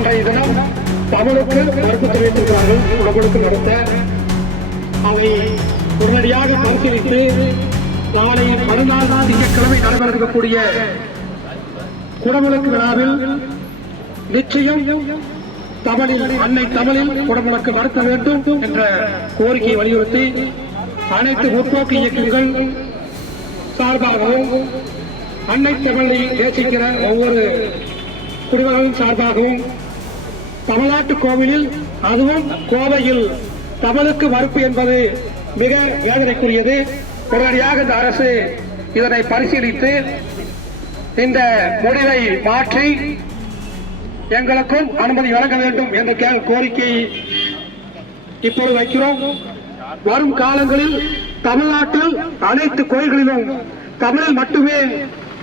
இன்றைய தினம் தமிழுக்கு மறுப்பு தெரிவித்திருக்கிறார்கள். உடம்புக்கு நடத்த அவை உடனடியாக பரிசீலித்து நாளை மறுநாள் திங்கட்கிழமை நடைபெற இருக்கக்கூடிய விழாவில் நிச்சயம் தமிழில் அன்னை தமிழில் குடமுழக்கு நடத்த வேண்டும் என்ற கோரிக்கையை வலியுறுத்தி அனைத்து முற்போக்கு இயக்கங்கள் சார்பாகவும் அன்னை தமிழில் நேசிக்கிற ஒவ்வொரு குடிமகனும் சார்பாகவும் தமிழ்நாட்டு கோவிலில் அதுவும் கோவையில். தமிழுக்கு மறுப்பு என்பது மிக வேதனைக்குரியது. உடனடியாக இந்த அரசு இதனை பரிசீலித்து இந்த முடிவை மாற்றி எங்களுக்கும் அனுமதி வழங்க வேண்டும் என்ற கே- கோரிக்கை வைக்கிறோம். வரும் காலங்களில் தமிழ்நாட்டில் அனைத்து கோயில்களிலும் தமிழில் மட்டுமே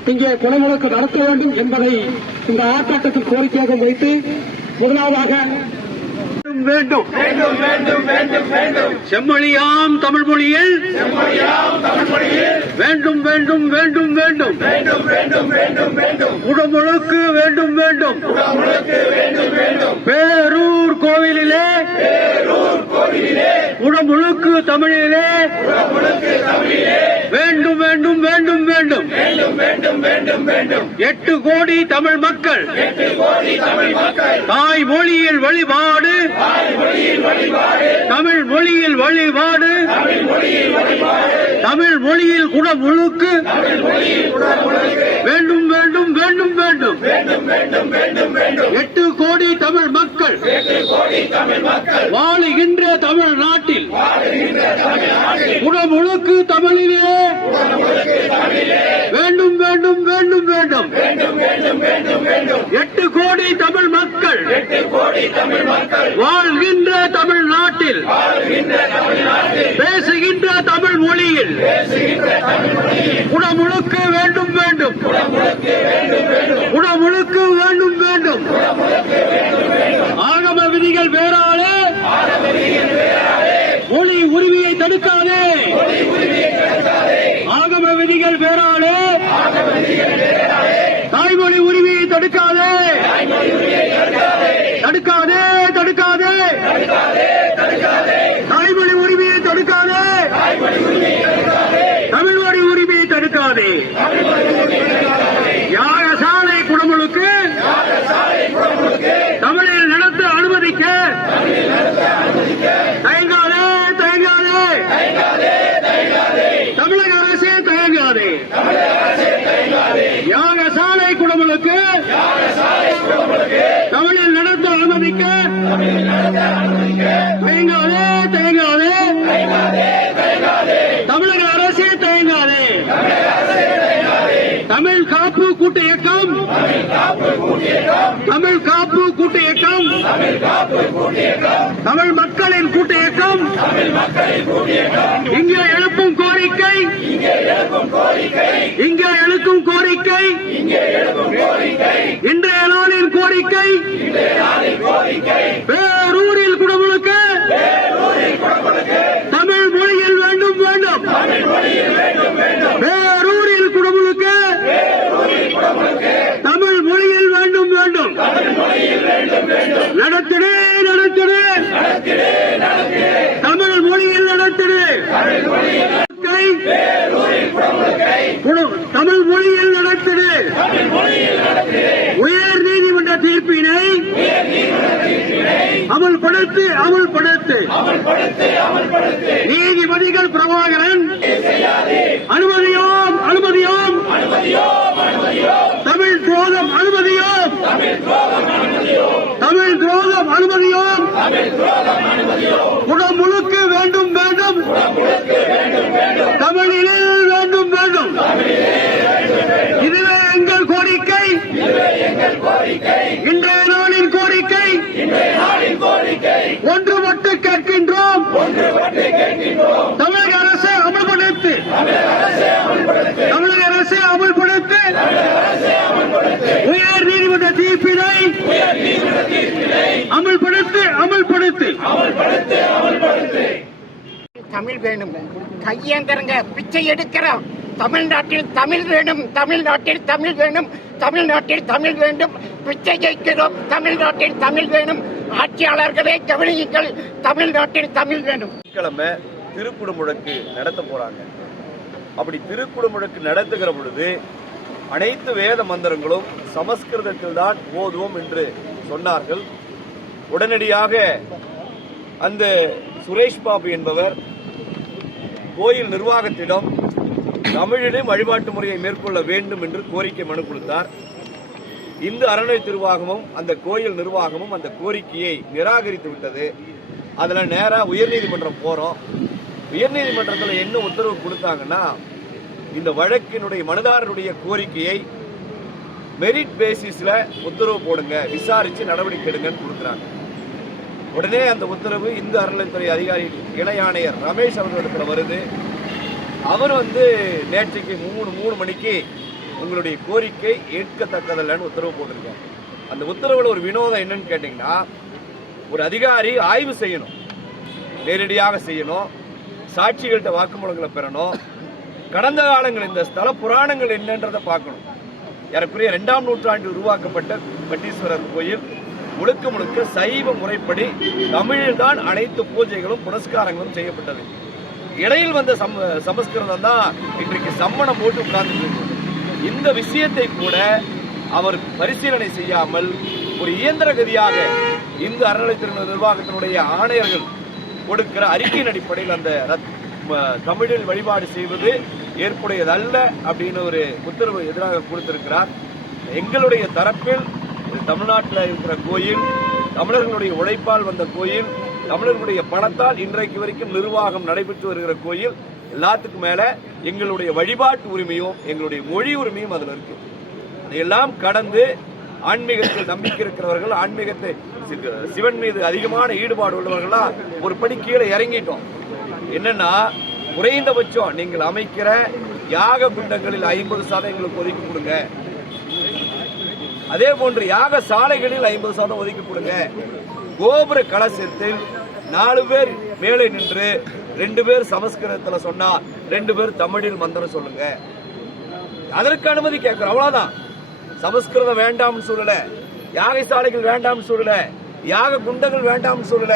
இங்கே குணமுழுக்கு நடத்த வேண்டும் என்பதை இந்த ஆர்ப்பாட்டத்தில் கோரிக்கையாக வைத்து முதலாவதாக வேண்டும் செம்மொழியாம் தமிழ் மொழியில் வேண்டும் வேண்டும் வேண்டும் வேண்டும். குடமுழுக்கு வேண்டும் வேண்டும் பேரூர் கோவிலிலே குடமுழுக்கு தமிழிலே. வேண்டும் வேண்டும் வேண்டும் வேண்டும். எட்டு கோடி தமிழ் மக்கள். தாய் மொழியில் வழிபாடு. தமிழ் மொழியில் வழிபாடு. தமிழ் மொழியில் குடமுழுக்கு வேண்டும் வேண்டும் வேண்டும் வேண்டும். எட்டு மக்கள். வாழுகின்ற தமிழ்நாட்டில். உடமுழுக்கு தமிழிலே. வேண்டும் வேண்டும் வேண்டும் வேண்டும். எட்டு கோடி தமிழ் மக்கள். வாழ்கின்ற தமிழ்நாட்டில். பேசுகின்ற தமிழ் மொழியில். உடமுழுக்கு வேண்டும் வேண்டும் குடமுழுக்கு வேண்டும் வேண்டும் ஆகம விதிகள் வேறாலே மொழி உரிமையை தடுக்காதே ஆகம விதிகள் பேராலே தாய்மொழி உரிமையை தடுக்காதே தடுக்காதே தடுக்காதே தாய்மொழி உரிமையை தடுக்காதே தமிழ் மொழி உரிமையை தடுக்காதே யாகசாலை குடமுழுக்கு தமிழில் நடத்த அனுமதிக்க தயங்காதே தயங்காதே தமிழக அரசே தயங்காதே யாகசாலை குடமுழுக்கு தமிழில் நடத்த அனுமதிக்க தயங்காதே தயங்காதே. தமிழக அரசே தயங்காதே. தமிழ் காப்பு கூட்டு இயக்கம். தமிழ் காப்பு கூட்டு இயக்கம். தமிழ் மக்களின் கூட்டு இயக்கம். இங்கே எழுப்பும் கோரிக்கை. இங்கே எழுக்கும் கோரிக்கை. இன்றைய நாளின் கோரிக்கை. பேரூர் குடமுழுக்க தமிழ் மொழியில் வேண்டும் வேண்டும் பேரூரில் குடமுழுக்க தமிழ் மொழியில் வேண்டும் வேண்டும் நடத்திடு நடத்திடு தமிழ் மொழியில் நடத்திடு கை குடு- தமிழ் மொழியில் நடத்திடு உயர் நீதிமன்ற தீர்ப்பினை அமல்படுத்து அமல்படுத்து நீதிபதிகள் பிரபாகரன் அனுமதியோம் அனுமதியோம். தமிழ் துரோகம் அனுமதியோம். தமிழ் துரோகம் அனுமதியோம். குடம் முழுக்க வேண்டும் வேண்டும் தமிழிலே வேண்டும் வேண்டும் இதுவே எங்கள் கோரிக்கை இன்றைய நாளின் கோரிக்கை ஒன்றுபட்டு கேட்கின்றோம் தமிழக அரசு அமல்படுத்து தமிழக அரசு அமல்படுத்து உயர் நீதிமன்ற தீர்ப்பினை அமல்படுத்து அமல்படுத்து. தமிழ் வேணும். கையேந்திரங்க பிச்சை எடுக்கிறோம். தமிழ்நாட்டில் தமிழ் வேணும். தமிழ்நாட்டில் தமிழ் வேணும். தமிழ்நாட்டில் தமிழ் வேண்டும். பிச்சை கேட்கிறோம் தமிழ்நாட்டில் தமிழ் வேணும். ஆட்சியாளர்களே கவனியுங்கள். தமிழ்நாட்டில் தமிழ் வேணும். வெள்ளிக்கிழமை திருக்குடுமுழக்கு நடத்த போறாங்க. அப்படி திருக்குடுமுழக்கு நடத்துகிற பொழுது அனைத்து வேத மந்திரங்களும் சமஸ்கிருதத்தில் தான் ஓதுவோம் என்று சொன்னார்கள். உடனடியாக அந்த சுரேஷ் பாபு என்பவர் கோயில் நிர்வாகத்திடம் தமிழிலும் வழிபாட்டு முறையை மேற்கொள்ள வேண்டும் என்று கோரிக்கை மனு கொடுத்தார். இந்து அறநிலை நிர்வாகமும் அந்த கோயில் நிர்வாகமும் அந்த கோரிக்கையை நிராகரித்து விட்டது. அதில் நேராக உயர்நீதிமன்றம் போகிறோம் உயர்நீதிமன்றத்தில் என்ன உத்தரவு கொடுத்தாங்கன்னா இந்த வழக்கினுடைய மனுதாரருடைய கோரிக்கையை மெரிட் பேசிஸில் உத்தரவு போடுங்க விசாரித்து நடவடிக்கை எடுங்கன்னு கொடுக்குறாங்க. உடனே அந்த உத்தரவு இந்து அறநிலைத்துறை அதிகாரி இணை ஆணையர் ரமேஷ் அவர்களிடத்தில் வருது. அவர் வந்து நேற்றைக்கு மூணு மூணு மணிக்கு உங்களுடைய கோரிக்கை ஏற்கத்தக்கதில்லைன்னு உத்தரவு போட்டிருக்காங்க அந்த உத்தரவில் ஒரு வினோதம் என்னன்னு கேட்டிங்கன்னா ஒரு அதிகாரி ஆய்வு செய்யணும். நேரடியாக செய்யணும். சாட்சிகள்கிட்ட வாக்குமூலங்களை பெறணும். கடந்த காலங்கள் இந்த ஸ்தல புராணங்கள் என்னன்றதை பார்க்கணும். ஏறக்குறைய இரண்டாம் நூற்றாண்டில் உருவாக்கப்பட்ட பட்டீஸ்வரர் கோயில். முழுக்க முழுக்க சைவ முறைப்படி தமிழில்தான் அனைத்து பூஜைகளும் புனஸ்காரங்களும் செய்யப்பட்டது. இடையில் வந்த சம் சமஸ்கிருதம் தான் இன்றைக்கு சம்மணம் போட்டு உட்கார்ந்து இந்த விஷயத்தை கூட அவர் பரிசீலனை செய்யாமல் ஒரு இயந்திர கதியாக இந்து அறநிலைத்துறை நிர்வாகத்தினுடைய ஆணையர்கள் கொடுக்கிற அறிக்கையின் அடிப்படையில் அந்த ரத்- தமிழில் வழிபாடு செய்வது ஏற்புடையதல்ல அப்படின்னு ஒரு உத்தரவு எதிராக கொடுத்திருக்கிறார். எங்களுடைய தரப்பில் தமிழ்நாட்டில் இருக்கிற கோயில் தமிழர்களுடைய உழைப்பால் வந்த கோயில் தமிழர்களுடைய பணத்தால் இன்றைக்கு வரைக்கும் நிர்வாகம் நடைபெற்று வருகிற கோயில் எல்லாத்துக்கும் மேல எங்களுடைய வழிபாட்டு உரிமையும் எங்களுடைய மொழி உரிமையும் அதுல இருக்கு. அதையெல்லாம் கடந்து ஆன்மீகத்தில் நம்பிக்கை இருக்கிறவர்கள் ஆன்மீகத்தை சிவன் மீது அதிகமான ஈடுபாடு உள்ளவர்களா ஒரு படி கீழே இறங்கிட்டோம். என்னன்னா குறைந்தபட்சம் நீங்கள் அமைக்கிற யாக குண்டங்களில் ஐம்பது சதம் எங்களுக்கு ஒதுக்கி கொடுங்க. அதே போன்று யாக சாலைகளில் ஐம்பது சதம் ஒதுக்கி கொடுங்க. கோபுர கலசத்தில் நாலு பேர் மேலே நின்று ரெண்டு பேர் சமஸ்கிருதத்தில் சொன்னா ரெண்டு பேர் தமிழில் மந்திரம் சொல்லுங்க. அதற்கு அனுமதி கேட்கிறோம். அவ்வளவுதான். சமஸ்கிருதம் வேண்டாம்னு சொல்லல. யாக சாலைகள் வேண்டாம்னு சொல்லல. யாக குண்டங்கள் வேண்டாம்னு சொல்லல.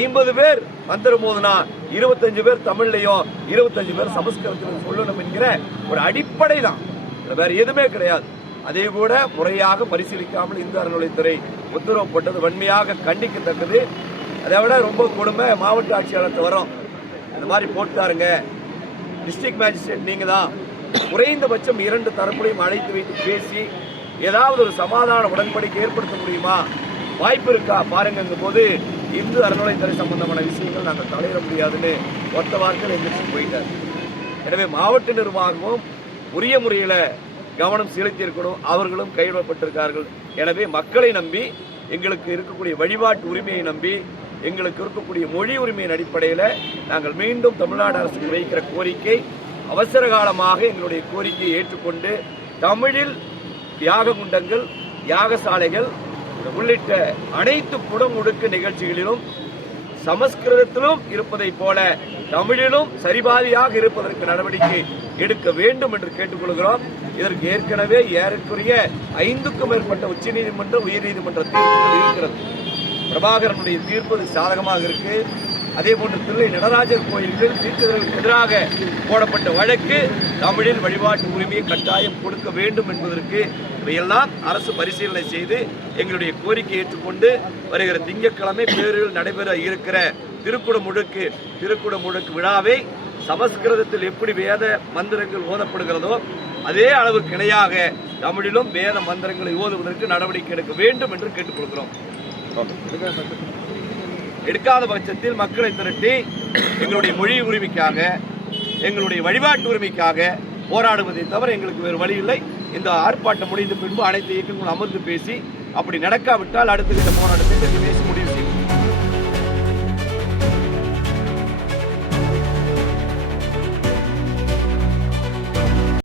ஐம்பது பேர் மந்திரம் போதுனா இருபத்தஞ்சு பேர் தமிழ்லையும் இருபத்தஞ்சு பேர் சமஸ்கிருதத்திலும் சொல்லணும் என்கிற ஒரு அடிப்படை தான் வேற எதுவுமே கிடையாது. அதே கூட முறையாக பரிசீலிக்காமல் இந்து அறநிலைத்துறை உத்தரவு போட்டது வன்மையாக கண்டிக்கத்தக்கது. அதை விட ரொம்ப கொடுமை மாவட்ட ஆட்சியாளர் வரும். இந்த மாதிரி போட்டாருங்க டிஸ்ட்ரிக்ட் மேஜிஸ்ட்ரேட் நீங்க தான் குறைந்தபட்சம் இரண்டு தரப்புலையும் அழைத்து வைத்து பேசி ஏதாவது ஒரு சமாதான உடன்படிக்கை ஏற்படுத்த முடியுமா? வாய்ப்பு இருக்கா? பாருங்க போது இந்து அறநிலைத்துறை சம்பந்தமான விஷயங்கள் நாங்கள் தலையிட முடியாதுன்னு ஒத்த வார்த்தையில் எந்திரிச்சு போயிட்டார். எனவே மாவட்ட நிர்வாகமும் உரிய முறையில் கவனம் செலுத்தியிருக்கணும் அவர்களும் கைவிடப்பட்டிருக்கார்கள். எனவே மக்களை நம்பி எங்களுக்கு இருக்கக்கூடிய வழிபாட்டு உரிமையை நம்பி எங்களுக்கு இருக்கக்கூடிய மொழி உரிமையின் அடிப்படையில் நாங்கள் மீண்டும் தமிழ்நாடு அரசுக்கு வைக்கிற கோரிக்கை அவசர காலமாக எங்களுடைய கோரிக்கையை ஏற்றுக்கொண்டு தமிழில் யாக குண்டங்கள் யாகசாலைகள் உள்ளிட்ட அனைத்து குடமுடுக்கு நிகழ்ச்சிகளிலும் சமஸ்கிருதத்திலும் இருப்பதைப் போல தமிழிலும் சரிபாதியாக இருப்பதற்கு நடவடிக்கை எடுக்க வேண்டும் என்று கேட்டுக்கொள்கிறோம். இதற்கு ஏற்கனவே ஏறக்குறைய ஐந்துக்கும் மேற்பட்ட உச்சநீதிமன்ற உயர்நீதிமன்ற தீர்ப்புகள் இருக்கிறது. பிரபாகரனுடைய தீர்ப்பு சாதகமாக இருக்கு. அதே போன்று தில்லை நடராஜர் கோயில்கள் தீர்த்ததற்கு எதிராக போடப்பட்ட வழக்கு தமிழில் வழிபாட்டு உரிமையை கட்டாயம் கொடுக்க வேண்டும் என்பதற்கு இவையெல்லாம் அரசு பரிசீலனை செய்து எங்களுடைய கோரிக்கை ஏற்றுக்கொண்டு வருகிற திங்கட்கிழமை பேரில் நடைபெற இருக்கிற திருக்குட முழுக்கு திருக்குட முழுக்கு விழாவை சமஸ்கிருதத்தில் எப்படி வேத மந்திரங்கள் ஓதப்படுகிறதோ அதே அளவுக்கு இணையாக தமிழிலும் வேத மந்திரங்களை ஓதுவதற்கு நடவடிக்கை எடுக்க வேண்டும் என்று கேட்டுக்கொள்கிறோம். எடுக்காத பட்சத்தில் மக்களை திரட்டி எங்களுடைய மொழி உரிமைக்காக எங்களுடைய வழிபாட்டு உரிமைக்காக போராடுவதை தவிர எங்களுக்கு வேறு வழி இல்லை. இந்த ஆர்ப்பாட்டம் முடிந்த பின்பு அனைத்து இயக்கங்களும் அமர்ந்து பேசி அப்படி நடக்காவிட்டால் அடுத்த கட்ட போராட்டத்தை பேசி